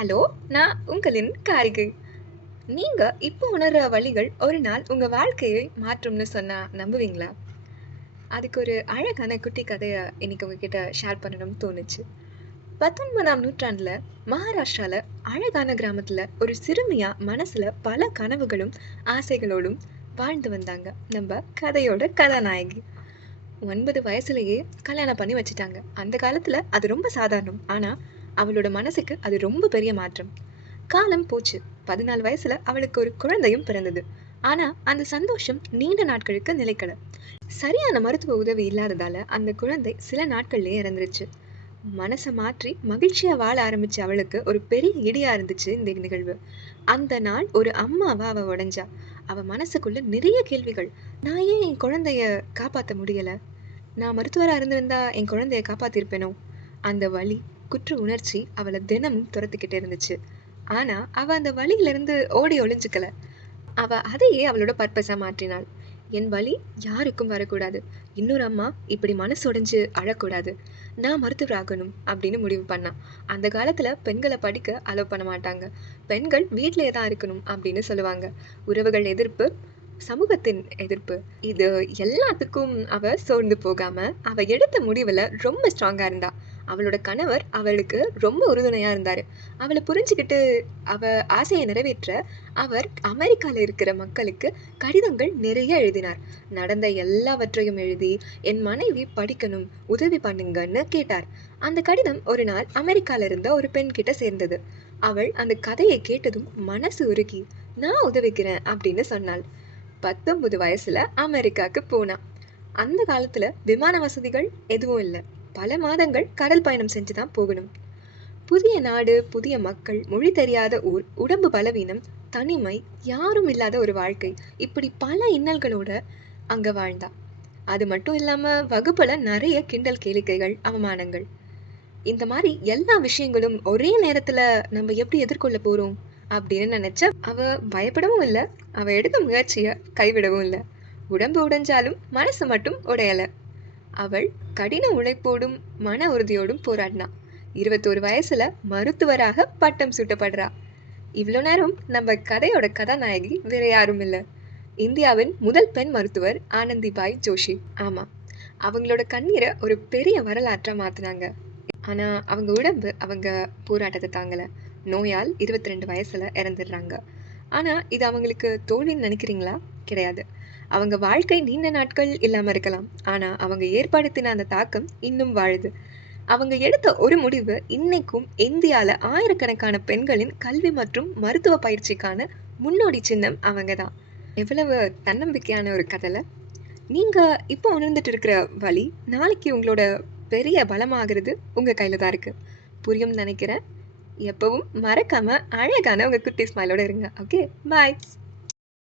Hello, நான் உங்களின் காரிகை. நீங்க இப்போ உணர்ற வலிகள் ஒரு நாள் உங்க வாழ்க்கையை மாற்றும்னு சொன்னா நம்புவீங்களா? அதுக்கு ஒரு அழகான குட்டி கதைய இன்னைக்கு உங்ககிட்ட ஷேர் பண்ணணும்னு தோணுச்சு. 19ஆம் நூற்றாண்டுல மகாராஷ்டிரால அழகான கிராமத்துல ஒரு சிறுமியா மனசுல பல கனவுகளும் ஆசைகளோடும் வாழ்ந்து வந்தாங்க நம்ம கதையோட கதாநாயகி. 9 வயசுலயே கல்யாணம் பண்ணி வச்சுட்டாங்க. அந்த காலத்துல அது ரொம்ப சாதாரணம். ஆனா அவளோட மனசுக்கு அது ரொம்ப பெரிய மாற்றம். காலம் போச்சு. 14 வயசுல அவளுக்கு ஒரு குழந்தையும் பிறந்தது. ஆனா அந்த சந்தோஷம் நீண்ட நாட்களுக்கு நிலைக்கல. சரியான மருத்துவ உதவி இல்லாததால அந்த குழந்தை சில நாட்கள்லயே இறந்துருச்சு. மனச மாற்றி மகிழ்ச்சியா வாழ ஆரம்பிச்ச அவளுக்கு ஒரு பெரிய இடியா இருந்துச்சு இந்த நிகழ்வு. அந்த நாள் ஒரு அம்மாவா அவ உடைஞ்சா. அவ மனசுக்குள்ள நிறைய கேள்விகள். நான் ஏன் என் குழந்தைய காப்பாத்த முடியல? நான் மருத்துவரா இருந்திருந்தா என் குழந்தைய காப்பாத்திருப்பேனோ? அந்த வலி, குற்ற உணர்ச்சி அவள தினமும் துரத்திக்கிட்டு இருந்துச்சு. ஆனா அவ அந்த வலியில இருந்து ஓடி ஒளிஞ்சுக்கல. அவ அதையே அவளோட பர்பஸா மாற்றினாள். என் வலி யாருக்கும் வரக்கூடாது. இன்னொரு அம்மா இப்படி மனசு உடைஞ்சு அழக்கூடாது. நான் மருத்துவர் ஆகணும் அப்படின்னு முடிவு பண்ணா. அந்த காலத்துல பெண்களை படிக்க அலோவ் பண்ண மாட்டாங்க. பெண்கள் வீட்டிலேயே தான் இருக்கணும் அப்படின்னு சொல்லுவாங்க. உறவுகள் எதிர்ப்பு, சமூகத்தின் எதிர்ப்பு, இது எல்லாத்துக்கும் அவ சோர்ந்து போகாம அவ எடுத்த முடிவுல ரொம்ப ஸ்ட்ராங்கா இருந்தா. அவளோட கணவர் அவளுக்கு ரொம்ப உறுதுணையா இருந்தாரு. அவள புரிஞ்சுகிட்டு அவ ஆசையை நிறைவேற்ற அவர் அமெரிக்கால இருக்கிற மக்களுக்கு கடிதங்கள் நிறைய எழுதினார். நடந்த எல்லாவற்றையும் எழுதி என் மனைவி படிக்கணும், உதவி பண்ணுங்கன்னு கேட்டார். அந்த கடிதம் ஒரு நாள் அமெரிக்கால இருந்த ஒரு பெண் கிட்ட சேர்ந்தது. அவள் அந்த கதையை கேட்டதும் மனசு உருகி நான் உதவிக்கிறேன் அப்படின்னு சொன்னாள். 19 வயசுல அமெரிக்காக்கு போனா. அந்த காலத்துல விமான வசதிகள் எதுவும் இல்ல. பல மாதங்கள் கடல் பயணம் செஞ்சுதான் போகணும். புதிய நாடு, புதிய மக்கள், மொழி தெரியாத ஊர், உடம்பு பலவீனம், தனிமை, யாரும் இல்லாத ஒரு வாழ்க்கை, இப்படி பல இன்னல்களோட அங்க வாழ்ந்தா. அது மட்டும் இல்லாம வகுப்புல நிறைய கிண்டல் கேளிக்கைகள், அவமானங்கள். இந்த மாதிரி எல்லா விஷயங்களும் ஒரே நேரத்துல நம்ம எப்படி எதிர்கொள்ள போறோம் அப்படின்னு நினைச்ச அவ பயப்படவும் இல்ல. அவ எடுத்த முயற்சிய கைவிடவும் இல்ல. உடம்பு உடைஞ்சாலும் மனசு மட்டும் உடையல. அவள் கடின உழைப்போடும் மன உறுதியோடும் போராடினா. 21 வயசுல மருத்துவராக பட்டம் சூட்டப்படுறா. இவ்வளவு நேரம் நம்ம கதையோட கதாநாயகி வேற யாரும் இல்ல. இந்தியாவின் முதல் பெண் மருத்துவர் ஆனந்திபாய் ஜோஷி. ஆமா, அவங்களோட கண்ணீரை ஒரு பெரிய வரலாற்றா மாத்தினாங்க. ஆனா அவங்க உடம்பு அவங்க போராட்டத்தை தாங்கல. நோயால் 22 வயசுல இறந்துடுறாங்க. ஆனா இது அவங்களுக்கு தோல்வின்னு நினைக்கிறீங்களா? கிடையாது. அவங்க வாழ்க்கை நீண்ட நாட்கள் இல்லாம இருக்கலாம். ஆனா அவங்க ஏற்படுத்தின அந்த தாக்கம் இன்னும் வாழுது. அவங்க எடுத்த ஒரு முடிவு இன்னைக்கும் இந்தியால ஆயிரக்கணக்கான பெண்களின் கல்வி மற்றும் மருத்துவ பயிற்சிக்கான முன்னோடி சின்னம் அவங்கதான். எவ்வளவு தன்னம்பிக்கையான ஒரு கதைல. நீங்க இப்போ உணர்ந்துட்டு இருக்கிற வழி நாளைக்கு உங்களோட பெரிய பலமாகிறது உங்க கையில தான் இருக்கு. புரியும்னு நினைக்கிறேன். எப்பவும் மறக்காம அழகான உங்க குட்டி ஸ்மைலோட இருங்க. ஓகே, பாய்.